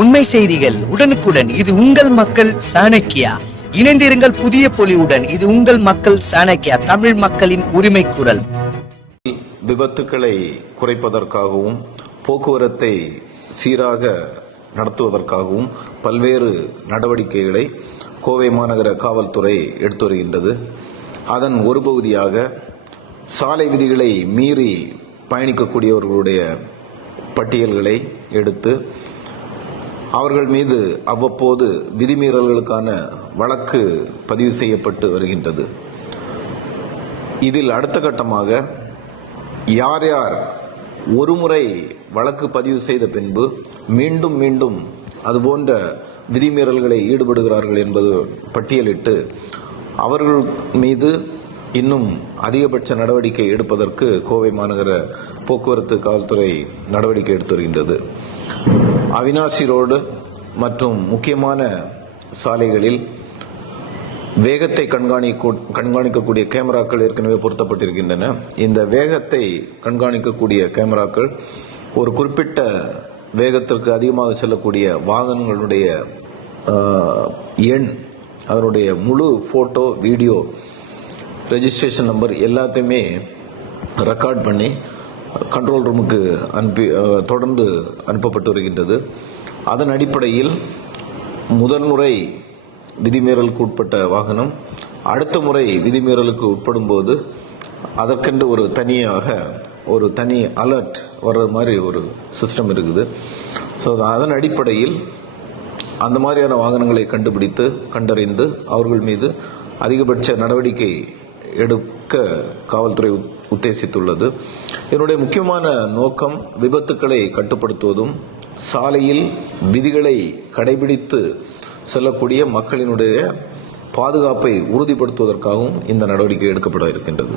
உண்மை செய்திகள் உடனுக்குடன். இது உங்கள் மக்கள் சாணக்கியா. இணைந்திருங்கள் புதிய பொலிவுடன். இது உங்கள் மக்கள் சாணக்கியா, தமிழ் மக்களின் உரிமை குரல். விபத்துக்களை குறைப்பதற்காகவும் போக்குவரத்தை சீராக நடத்துவதற்காகவும் பல்வேறு நடவடிக்கைகளை கோவை மாநகர காவல்துறை எடுத்து வருகின்றது. அதன் ஒரு பகுதியாக சாலை விதிகளை மீறி பயணிக்கக்கூடியவர்களுடைய பட்டியல்களை எடுத்து அவர்கள் மீது அவ்வப்போது விதிமீறல்களுக்கான வழக்கு பதிவு செய்யப்பட்டு வருகின்றது. இதில் அடுத்த கட்டமாக யார் யார் ஒருமுறை வழக்கு பதிவு செய்த பின்பு மீண்டும் மீண்டும் அதுபோன்ற விதிமீறல்களை ஈடுபடுகிறார்கள் என்பது பட்டியலிட்டு அவர்கள் மீது இன்னும் அதிகபட்ச நடவடிக்கை எடுப்பதற்கு கோவை மாநகர போக்குவரத்து காவல்துறை நடவடிக்கை எடுத்து வருகின்றது. அவினாசி ரோடு மற்றும் முக்கியமான சாலைகளில் வேகத்தை கண்காணிக்கக்கூடிய கேமராக்கள் ஏற்கனவே பொருத்தப்பட்டிருக்கின்றன. இந்த வேகத்தை கண்காணிக்கக்கூடிய கேமராக்கள் ஒரு குறிப்பிட்ட வேகத்திற்கு அதிகமாக செல்லக்கூடிய வாகனங்களுடைய எண், அதனுடைய முழு போட்டோ, வீடியோ, ரெஜிஸ்ட்ரேஷன் நம்பர் எல்லாத்தையுமே ரெக்கார்ட் பண்ணி கண்ட்ரோல் ரூமுக்கு தொடர்ந்து அனுப்பப்பட்டு வருகின்றது. அதன் அடிப்படையில் முதல் முறை விதிமீறலுக்கு உட்பட்ட வாகனம் அடுத்த முறை விதிமீறலுக்கு உட்படும் போது அதற்கென்று ஒரு தனி அலர்ட் வர்ற மாதிரி ஒரு சிஸ்டம் இருக்குது. ஸோ அதன் அடிப்படையில் அந்த மாதிரியான வாகனங்களை கண்டறிந்து அவர்கள் மீது அதிகபட்ச நடவடிக்கை எடுக்க காவல்துறை உத்தேசித்துள்ளது. இதனுடைய முக்கியமான நோக்கம் விபத்துக்களை கட்டுப்படுத்துவதும் சாலையில் விதிகளை கடைபிடித்து செல்லக்கூடிய மக்களினுடைய பாதுகாப்பை உறுதிப்படுத்துவதற்காகவும் இந்த நடவடிக்கை எடுக்கப்பட இருக்கின்றது.